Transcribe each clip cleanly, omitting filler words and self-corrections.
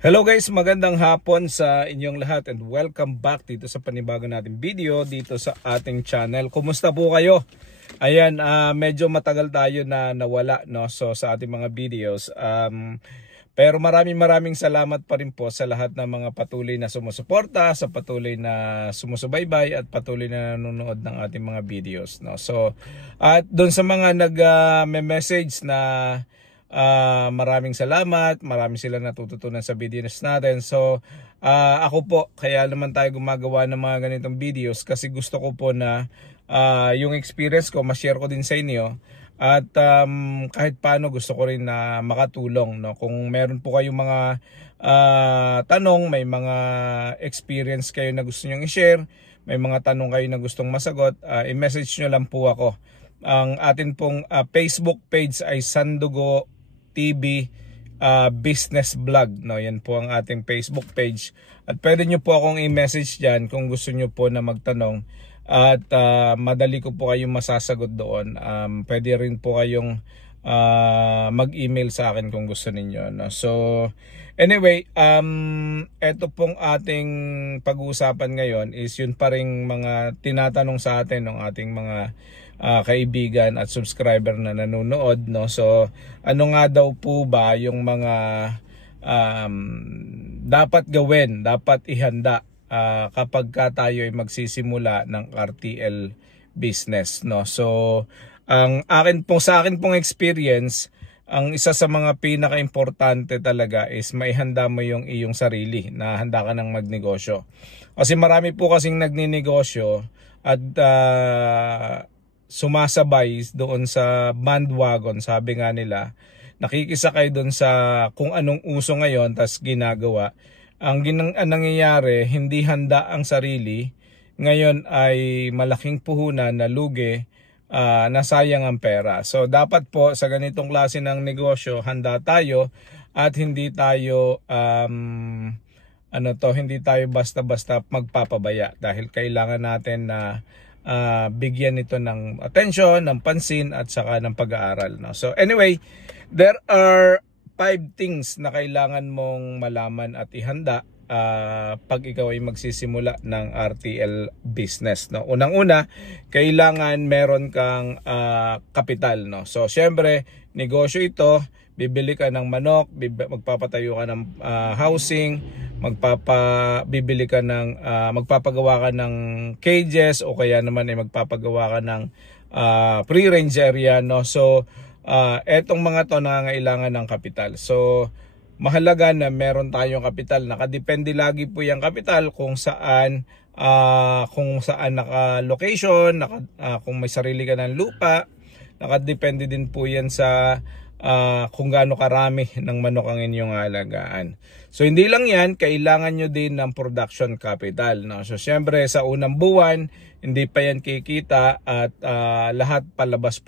Hello guys, magandang hapon sa inyong lahat and welcome back dito sa panibago nating video dito sa ating channel. Kumusta po kayo? Ayan, medyo matagal tayo na nawala, no? So sa ating mga videos. Pero maraming salamat pa rin po sa lahat ng mga patuloy na sumusuporta, sa patuloy na sumusubaybay at patuloy na nanonood ng ating mga videos, no? So at doon sa mga nag-message na maraming salamat, marami sila natututunan sa videos natin. So ako po, kaya naman tayo gumagawa ng mga ganitong videos kasi gusto ko po na yung experience ko ma-share ko din sa inyo. At kahit paano gusto ko rin na makatulong, no? Kung meron po kayong mga tanong, may mga experience kayo na gusto nyong i-share, may mga tanong kayo na gustong masagot, i-message nyo lang po ako. Ang atin pong Facebook page ay Sandugo TV Business Vlog, no? Yan po ang ating Facebook page. At pwede nyo po akong i-message dyan kung gusto nyo po na magtanong. At madali ko po kayong masasagot doon. Pwede rin po kayong mag-email sa akin kung gusto ninyo, no? So anyway, eto pong ating pag-uusapan ngayon is yun pa ring mga tinatanong sa atin ng ating mga kaibigan at subscriber na nanonood, no? So ano nga daw po ba yung mga dapat gawin, dapat ihanda kapag tayo ay magsisimula ng RTL business, no? So ang sa akin pong experience, ang isa sa mga pinaka-importante talaga is maihanda mo yung iyong sarili na handa ka ng magnegosyo. Kasi marami po kasing nagninegosyo at sumasabay doon sa bandwagon, sabi nga nila, nakikisakay doon sa kung anong uso ngayon tas ginagawa. Ang nangyayari, hindi handa ang sarili, ngayon ay malaking puhunan na lugi, nasayang ang pera. So dapat po sa ganitong klase ng negosyo, handa tayo at hindi tayo hindi tayo basta-basta magpapabaya dahil kailangan natin na bigyan ito ng attention, ng pansin at saka ng pag-aaral, no? So anyway, there are 5 things na kailangan mong malaman at ihanda pag ikaw ay magsisimula ng RTL business, no? Unang-una, kailangan meron kang kapital, no? So syempre, negosyo ito, bibili ka ng manok, magpapatayo ka ng housing, magpapagawa ka ng cages o kaya naman ay magpapagawa ka ng free range area, no? So etong mga to nangangailangan ng kapital. So mahalaga na meron tayong kapital. Nakadepende lagi po yung kapital kung saan naka-location, kung may sarili ka ng lupa. Nakadepende din po yan sa kung gaano karami ng manok ang inyong alagaan. So hindi lang yan, kailangan nyo din ng production capital, no? So syempre sa unang buwan, hindi pa yan kikita at lahat palabas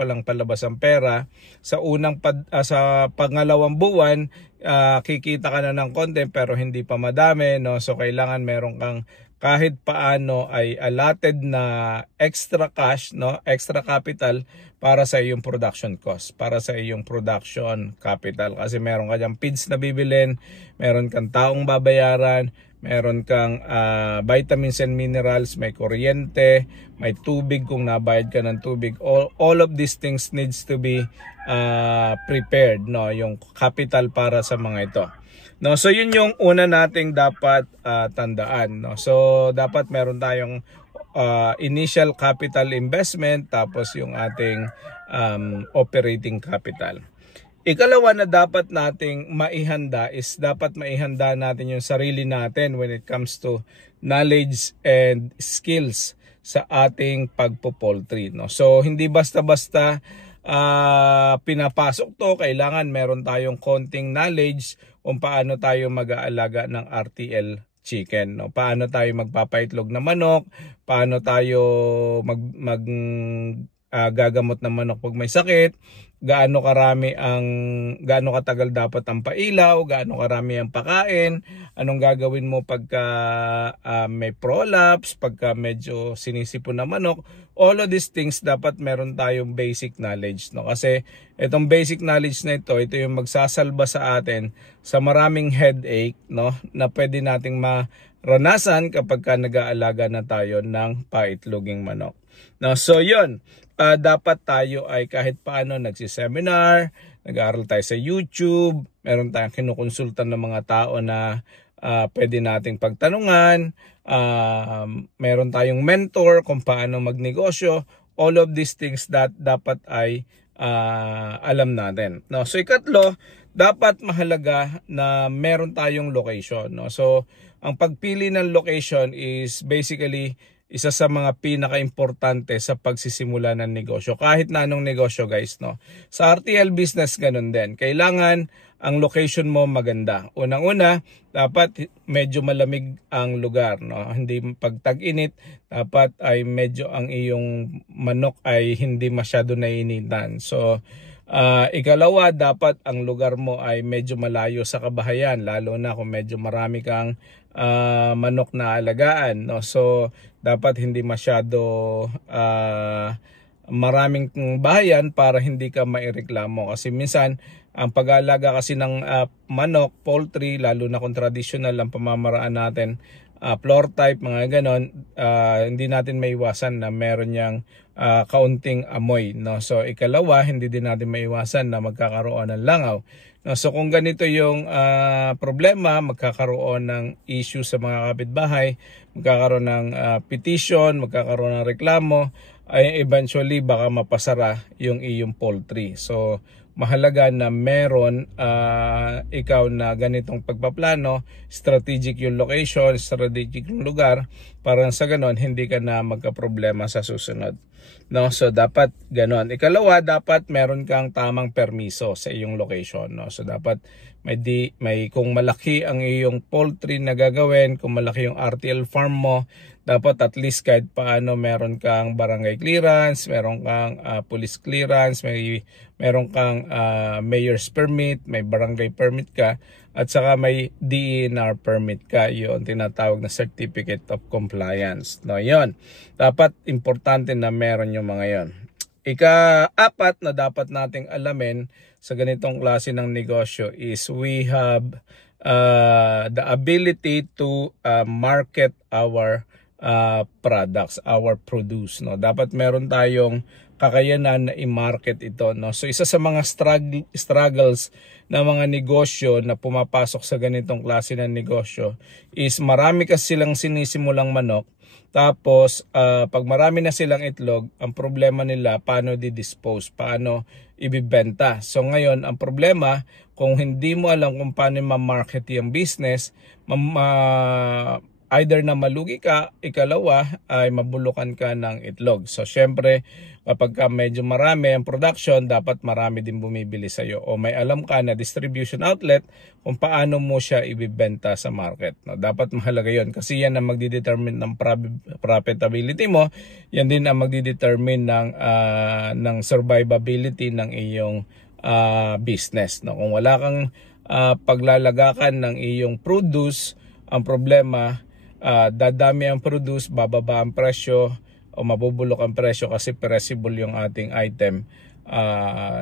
ang pera. Sa pangalawang buwan, kikita ka na ng konti pero hindi pa madami, no? So kailangan meron kang kahit paano ay allotted na extra cash, no, extra capital para sa iyong production cost, para sa iyong production capital. Kasi meron ka diyang feeds na bibilin, meron kang taong babayaran, meron kang vitamins and minerals, may kuryente, may tubig kung nabayad ka ng tubig. All of these things needs to be prepared, no, yung capital para sa mga ito. No, so yun yung una nating dapat tandaan, no. So dapat meron tayong initial capital investment, tapos yung ating operating capital. Ikalawa na dapat nating maihanda is dapat maihanda natin yung sarili natin when it comes to knowledge and skills sa ating pagpo-poultry, no. So hindi basta-basta pinapasok to, kailangan meron tayong konting knowledge kung paano tayo mag-aalaga ng RTL chicken, no? Paano tayo magpapaitlog ng manok, paano tayo gagamot ng manok pag may sakit, gaano katagal dapat ang pailaw, gaano karami ang pakain, anong gagawin mo pagka may prolapse, pagka medyo sinisipon na manok. All of these things dapat meron tayong basic knowledge, no? Kasi itong basic knowledge na ito yung magsasalba sa atin sa maraming headache, no, na pwede nating maranasan kapag nag-aalaga na tayo ng paitloging manok. No, so yun, dapat tayo ay kahit paano nagsiseminar, nag-aaral tayo sa YouTube, meron tayong kinukonsulta ng mga tao na pwede nating pagtanungan, meron tayong mentor kung paano magnegosyo. All of these things that dapat ay alam natin. No? So ikatlo, dapat mahalaga na meron tayong location. No? So ang pagpili ng location is basically isa sa mga pinaka-importante sa pagsisimula ng negosyo. Kahit na anong negosyo, guys, no. Sa RTL business ganun din. Kailangan ang location mo maganda. Unang-una, dapat medyo malamig ang lugar, no. Hindi pag tag-init, dapat ay medyo ang iyong manok ay hindi masyado naiinitan. So ikalawa, dapat ang lugar mo ay medyo malayo sa kabahayan, lalo na kung medyo marami kang manok na alagaan, no? So dapat hindi masyado maraming bahayan para hindi ka maireklamo, kasi minsan ang pag-aalaga kasi ng manok, poultry, lalo na kung traditional ang pamamaraan natin, floor type, mga ganon, hindi natin maiwasan na meron niyang kaunting amoy, no? So ikalawa, hindi din natin maiwasan na magkakaroon ng langaw. No, so kung ganito yung problema, magkakaroon ng issue sa mga kapitbahay, magkakaroon ng petition, magkakaroon ng reklamo, ay eventually baka mapasara yung iyong poultry. So mahalaga na meron ikaw na ganitong pagpaplano, strategic yung location, strategic yung lugar, para sa ganon hindi ka na magka-problema sa susunod. No, so dapat ganon. Ikalawa, dapat meron kang tamang permiso sa iyong location, no. So dapat may kung malaki ang iyong poultry na gagawin, kung malaki yung RTL farm mo, dapat at least kahit paano meron kang barangay clearance, meron kang police clearance, meron kang mayor's permit, may barangay permit ka, at saka may DENR permit ka, yun tinatawag na certificate of compliance, no. Yun dapat importante na meron yung mga yon. Ika-apat na dapat nating alamin sa ganitong klase ng negosyo is we have the ability to market our products, our produce, no. Dapat meron tayong kakayanan na i-market ito, no. So isa sa mga struggles na mga negosyo na pumapasok sa ganitong klase ng negosyo is marami kasi silang sinisimulang manok, tapos pag marami na silang itlog, ang problema nila paano di-dispose, paano ibibenta. So ngayon ang problema, kung hindi mo alam kung paano ma-market yung business, either na malugi ka, ikalawa ay mabulukan ka ng itlog. So syempre kapag medyo marami ang production, dapat marami din bumibili sa iyo, o may alam ka na distribution outlet kung paano mo siya ibibenta sa market, no? Dapat mahalaga yon, kasi yan ang magdidetermine ng profitability mo, yan din ang magdidetermine ng survivability ng iyong business, no? Kung wala kang paglalagakan ng iyong produce, ang problema, dadami ang produce, bababa ang presyo, o mabubulok ang presyo kasi perishable yung ating item,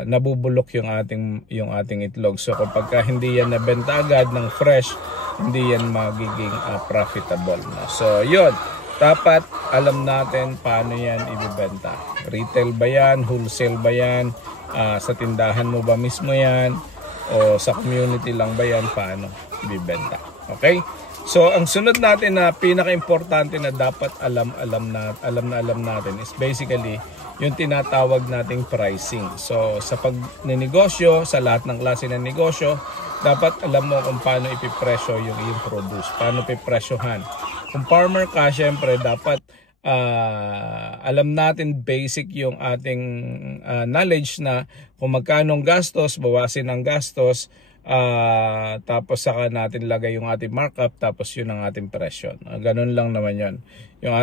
nabubulok yung ating itlog. So kapag hindi yan nabenta agad ng fresh, hindi yan magiging profitable, no? So yun, dapat alam natin paano yan ibibenta. Retail ba yan, wholesale ba yan, sa tindahan mo ba mismo yan, o sa community lang ba yan, paano ibibenta. Okay? So ang sunod natin na pinaka-importante na dapat alam natin is basically yung tinatawag nating pricing. So sa pagnenegosyo, sa lahat ng klase ng negosyo, dapat alam mo kung paano ipipresyo yung iyong produce, paano pipresyohan. Kung farmer ka, syempre dapat alam natin basic yung ating knowledge na kung magkano ang gastos, bawasin ang gastos, tapos saka natin lagay yung ating markup, tapos yun ang ating presyo. Ganun lang naman yun. Yung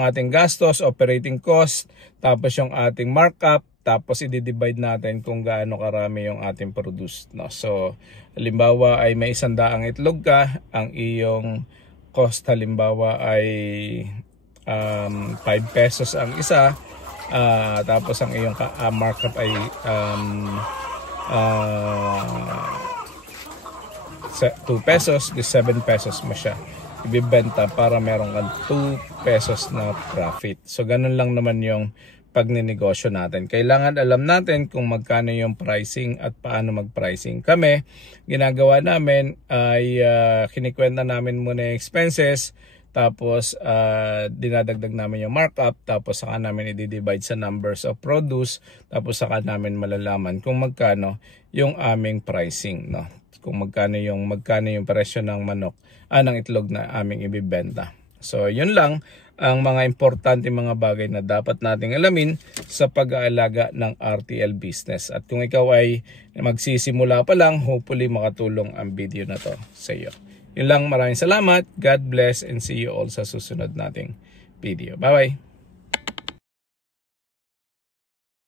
ating gastos, operating cost, tapos yung ating markup, tapos i-divide natin kung gaano karami yung ating produce, no? So halimbawa ay may 100 itlog ka, ang iyong cost halimbawa ay 5 pesos ang isa, tapos ang iyong markup ay 2 pesos, di 7 pesos mo siya ibibenta para meron kang 2 pesos na profit. So ganun lang naman yung pagninegosyo natin. Kailangan alam natin kung magkano yung pricing at paano mag-pricing. Kami, ginagawa namin ay kinikwenta namin muna yung expenses, tapos dinadagdag namin yung markup, tapos saka namin i-divide sa numbers of produce, tapos saka namin malalaman kung magkano yung aming pricing, no? Kung magkano yung presyo ng manok, ng itlog na aming ibibenta. So yun lang ang mga importante mga bagay na dapat nating alamin sa pag-aalaga ng RTL business. At kung ikaw ay magsisimula pa lang, hopefully makatulong ang video na to sa iyo. Yun lang, maraming salamat, God bless, and see you all sa susunod nating video. Bye bye!